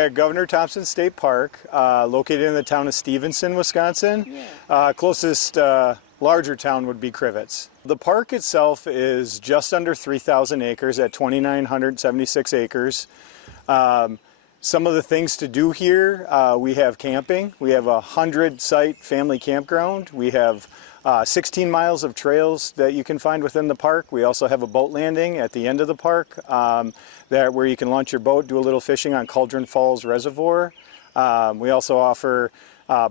at Governor Thompson State Park, located in the town of Stevenson, Wisconsin. Closest larger town would be Crivets. The park itself is just under 3,000 acres at 2,976 acres. Some of the things to do here, we have camping. We have a 100-site family campground. We have 16 miles of trails that you can find within the park. We also have a boat landing at the end of the park where you can launch your boat, do a little fishing on Cauldron Falls Reservoir. We also offer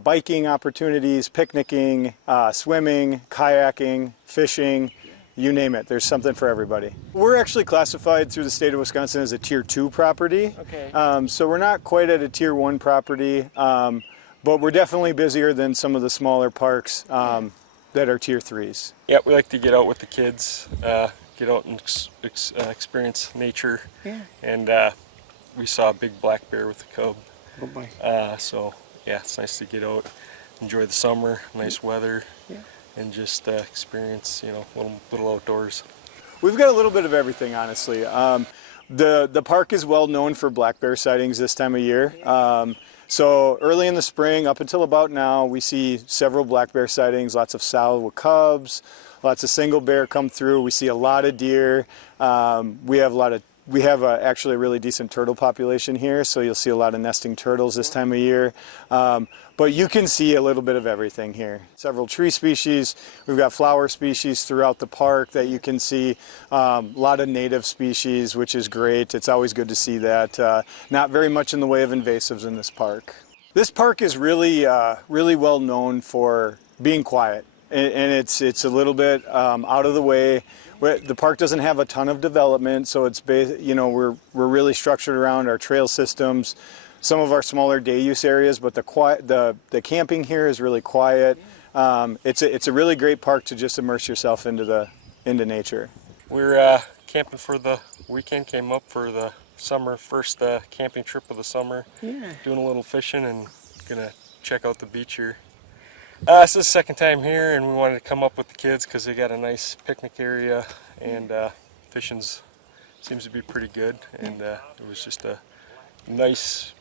biking opportunities, picnicking, swimming, kayaking, fishing, you name it. There's something for everybody. We're actually classified through the state of Wisconsin as a Tier 2 property. Okay. So we're not quite at a Tier 1 property, but we're definitely busier than some of the smaller parks that are Tier 3s. Yeah, we like to get out with the kids, get out and experience nature. Yeah. And we saw a big black bear with a cub. Oh boy. So yeah, it's nice to get out, enjoy the summer, nice weather, and just experience, you know, little outdoors. We've got a little bit of everything, honestly. The park is well known for black bear sightings this time of year. So early in the spring, up until about now, we see several black bear sightings, lots of sow with cubs, lots of single bear come through. We see a lot of deer. We have actually a really decent turtle population here, so you'll see a lot of nesting turtles this time of year. But you can see a little bit of everything here. Several tree species. We've got flower species throughout the park that you can see. A lot of native species, which is great. It's always good to see that. Not very much in the way of invasives in this park. This park is really well known for being quiet, and it's a little bit out of the way. The park doesn't have a ton of development, so it's we're really structured around our trail systems, some of our smaller day use areas, but the camping here is really quiet. It's a really great park to just immerse yourself into nature. We're camping for the weekend, came up for the summer, first camping trip of the summer. Yeah. Doing a little fishing and gonna check out the beach here. This is the second time here, and we wanted to come up with the kids because they got a nice picnic area, and fishing seems to be pretty good. And it was just a nice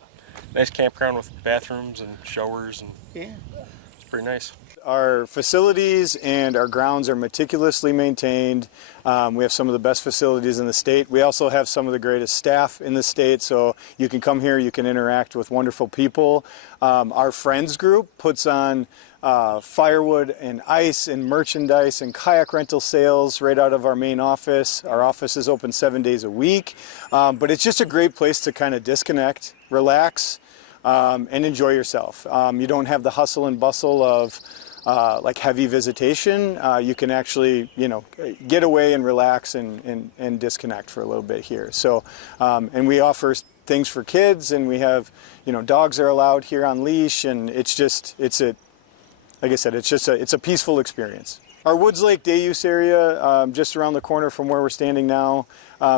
campground with bathrooms and showers, and it's pretty nice. Our facilities and our grounds are meticulously maintained. We have some of the best facilities in the state. We also have some of the greatest staff in the state, so you can come here, you can interact with wonderful people. Our friends group puts on firewood and ice and merchandise and kayak rental sales right out of our main office. Our office is open 7 days a week, but it's just a great place to kind of disconnect, relax, and enjoy yourself. You don't have the hustle and bustle of like heavy visitation. You can actually, get away and relax and disconnect for a little bit here. So, and we offer things for kids, and we have, dogs are allowed here on leash, and like I said, it's a peaceful experience. Our Woods Lake day use area, just around the corner from where we're standing now,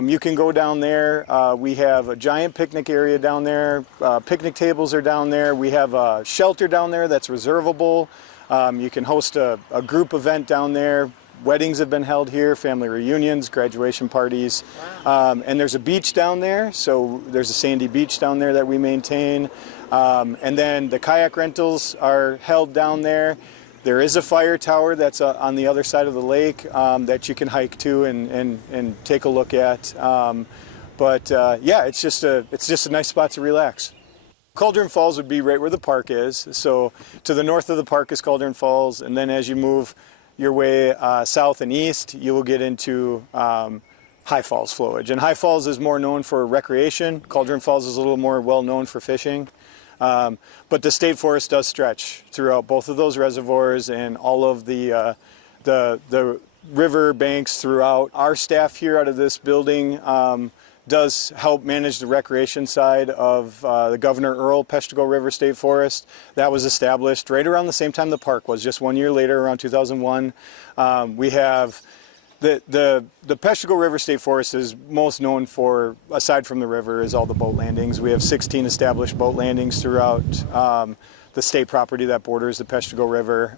you can go down there. We have a giant picnic area down there. Picnic tables are down there. We have a shelter down there that's reservable. You can host a group event down there. Weddings have been held here, family reunions, graduation parties. Wow. And there's a beach down there, so there's a sandy beach down there that we maintain. And then the kayak rentals are held down there. There is a fire tower that's on the other side of the lake that you can hike to and take a look at. Yeah, it's just a nice spot to relax. Cauldron Falls would be right where the park is. So to the north of the park is Cauldron Falls, and then as you move your way south and east, you will get into High Falls flowage. And High Falls is more known for recreation. Cauldron Falls is a little more well known for fishing. But the state forest does stretch throughout both of those reservoirs and all of the river banks throughout. Our staff here out of this building does help manage the recreation side of the Governor Earl Peshtigo River State Forest. That was established right around the same time the park was, just 1 year later, around 2001. We have the Peshtigo River State Forest is most known for, aside from the river, is all the boat landings. We have 16 established boat landings throughout the state property that borders the Peshtigo River.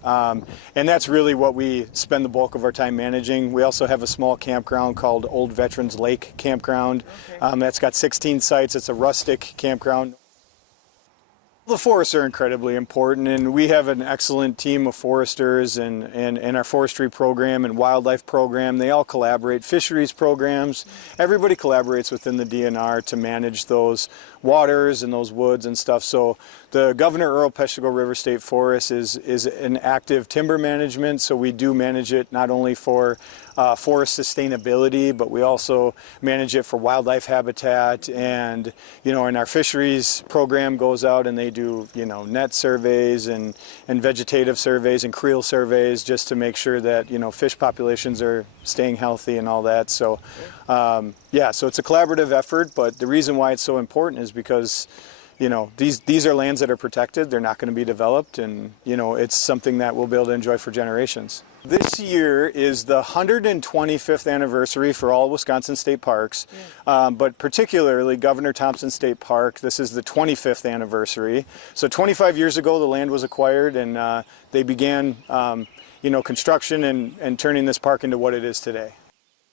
And that's really what we spend the bulk of our time managing. We also have a small campground called Old Veterans Lake Campground. That's got 16 sites. It's a rustic campground. The forests are incredibly important, and we have an excellent team of foresters and our forestry program and wildlife program. They all collaborate. Fisheries programs, everybody collaborates within the DNR to manage those waters and those woods and stuff. So the Governor Earl Peshtigo River State Forest is an active timber management, so we do manage it not only for forest sustainability, but we also manage it for wildlife habitat. And and our fisheries program goes out and they do net surveys and vegetative surveys and creel surveys just to make sure that fish populations are staying healthy and all that. So so it's a collaborative effort, but the reason why it's so important is because these are lands that are protected. They're not going to be developed, and it's something that we'll be able to enjoy for generations. This year is the 125th anniversary for all Wisconsin state parks, but particularly Governor Thompson State Park. This is the 25th anniversary. So 25 years ago the land was acquired, and they began construction and turning this park into what it is today.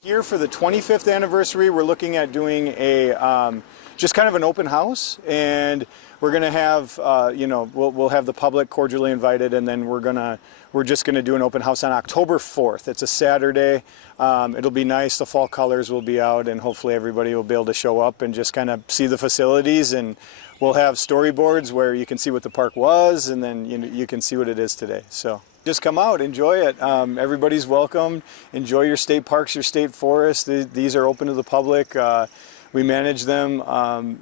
Here for the 25th anniversary, we're looking at doing a just kind of an open house, and we're going to have we'll have the public cordially invited, and then we're just going to do an open house on October 4th. It's a Saturday. It'll be nice. The fall colors will be out, and hopefully everybody will be able to show up and just kind of see the facilities. And we'll have storyboards where you can see what the park was, and then you can see what it is today. So just come out, enjoy it. Everybody's welcome. Enjoy your state parks, your state forests. These are open to the public. We manage them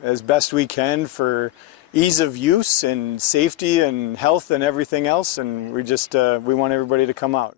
as best we can for ease of use and safety and health and everything else, and we want everybody to come out.